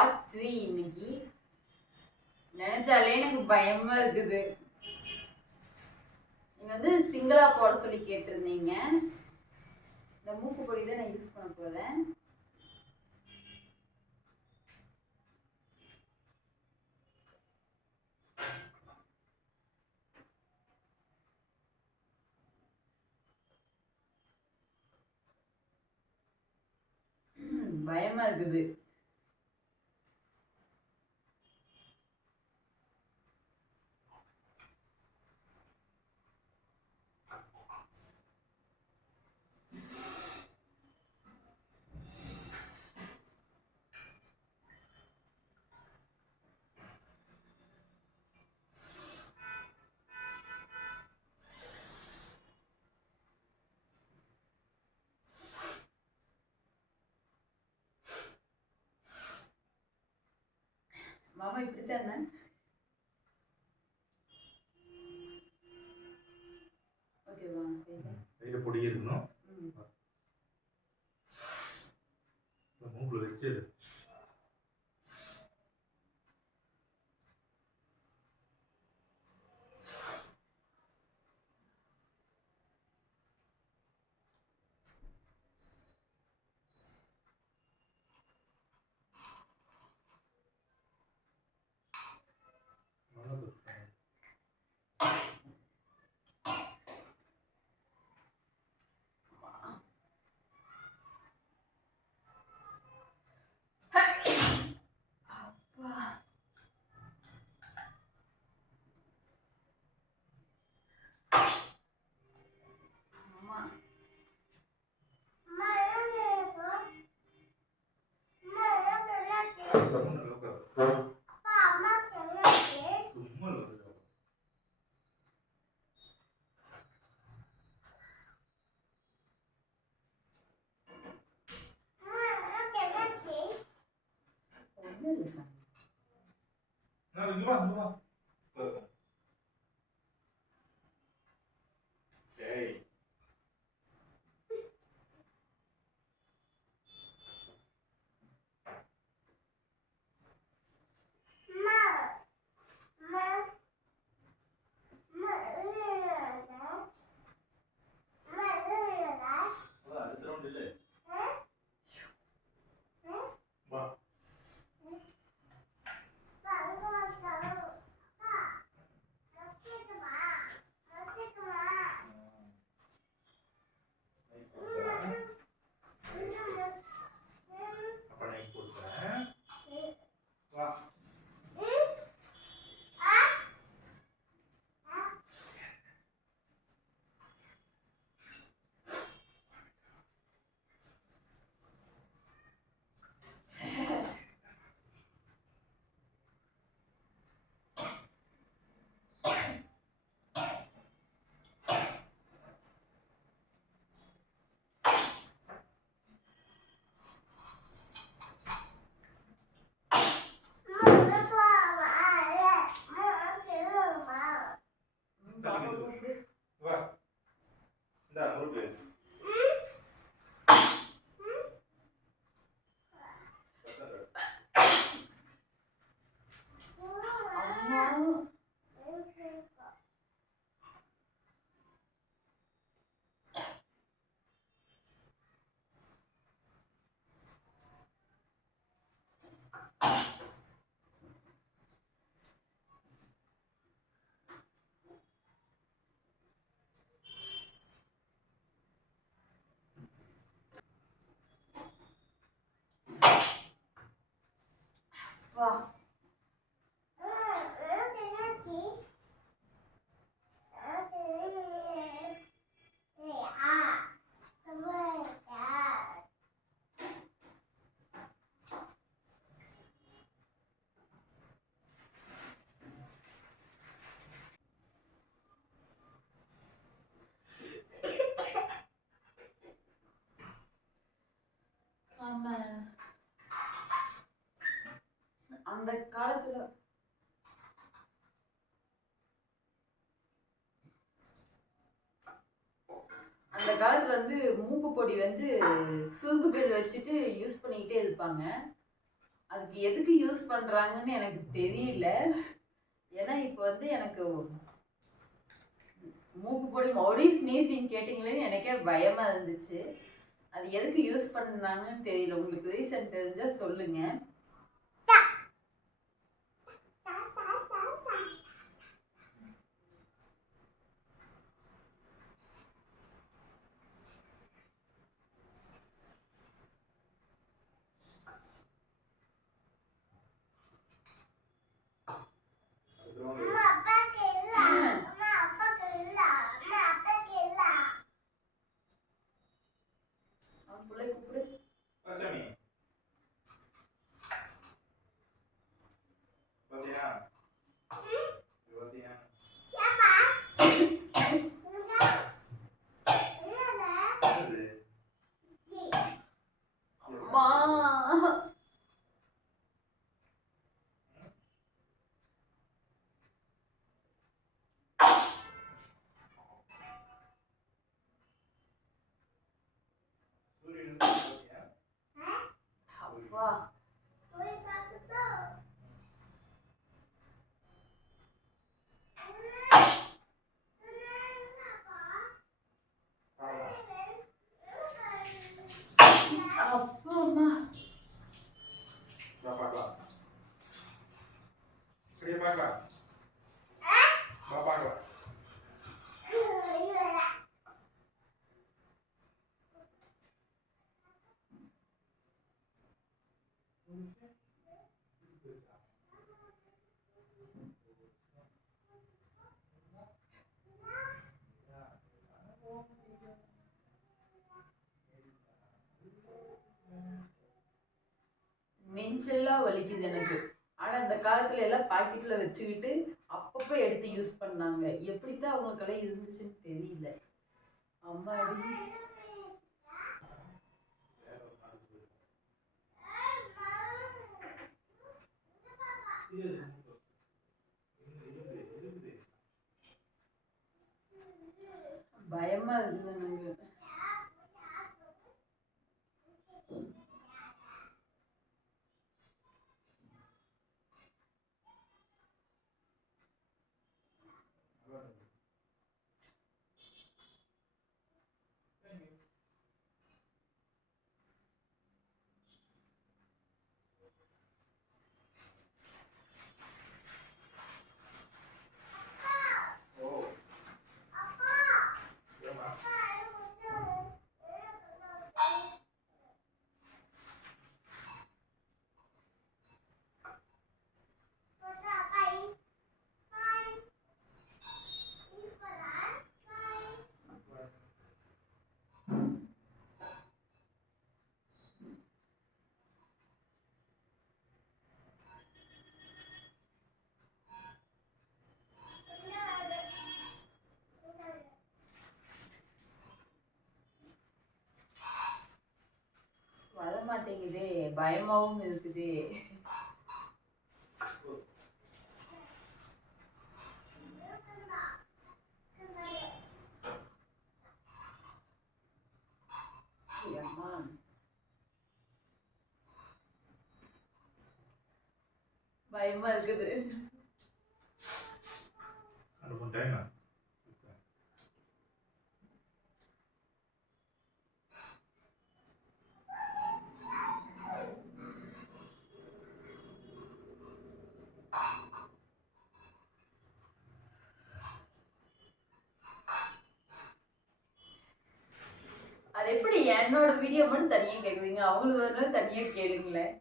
Part 3 இன்னைக்கு. நினைச்சாலே எனக்கு பயமா இருக்குது. நீங்க வந்து சிங்கிளா போட சொல்லி கேட்டிருந்தீங்க. இந்த மூக்கு பொடி தான் நான் யூஸ் பண்ண போறேன். பயமா இருக்குது. மாமா இப்படித்தானே? ஓகேவா? கையில பொடி இருக்கணும். மூக்குல வச்சு அந்த காலத்துல வந்து மூக்கு பொடி வந்து சுருக்கு பில் வச்சுட்டு யூஸ் பண்ணிக்கிட்டே இருப்பாங்க. அது அதுக்கு எதுக்கு யூஸ் பண்றாங்கன்னு எனக்கு தெரியல. ஏன்னா இப்போ வந்து எனக்கு மூக்கு பொடி மறுபடியும் ஸ்னீசிங் கேட்டிங்களேன்னு எனக்கே பயமா இருந்துச்சு. அது எதுக்கு யூஸ் பண்ணாங்கன்னு தெரியல. உங்களுக்கு ரீசன் தெரிஞ்சா சொல்லுங்க. அவன் பிள்ளை கூப்பிடு. பச்சமி பாத்தியா பாத்தியா அம்மா சூரியன் பாத்தியா அப்பா அப்பா பாப்பா இப்படி பாப்பா பாப்பா நெஞ்செல்லாம் வலிக்குது எனக்கு. ஆனா இந்த காலத்துல எல்லாம் பாக்கெட்ல வச்சுக்கிட்டு அப்பப்போ எடுத்து யூஸ் பண்ணாங்க. எப்படித்தான் அவங்களுக்கெல்லாம் இருந்துச்சுன்னு தெரியல. அம்மாடி பயமா இருக்குது எனக்கு. வரமாட்டேங்குதே, பயமாவும் இருக்குதே. அம்மா பயமா இருக்குது. அது டைம் அது எப்படி என்னோட வீடியோ மட்டும் தனியா கேக்குறீங்க, அவங்களுக்கு தனியா கேளுங்களேன்.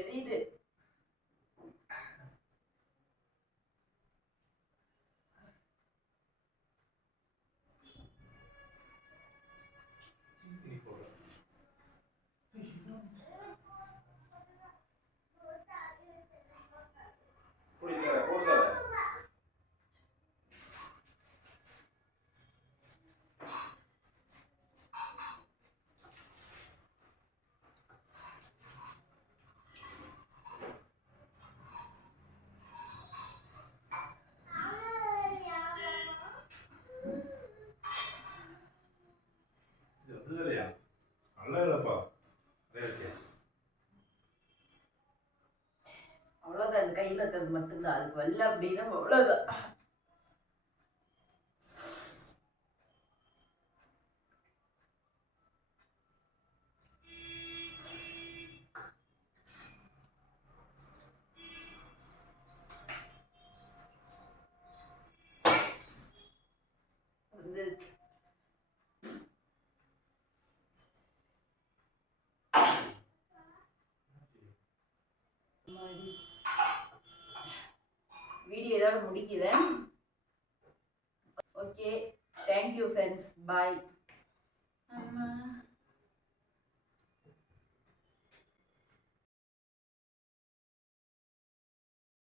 எரியுது. புரியுதா காட்டுறது மட்டும்தான். அது வரல அப்படின்னா அவ்வளோதான். வந்து வீடியோ இதோட முடிக்கிறேன். ஓகே, தேங்க்யூ ஃப்ரெண்ட்ஸ், பாய்.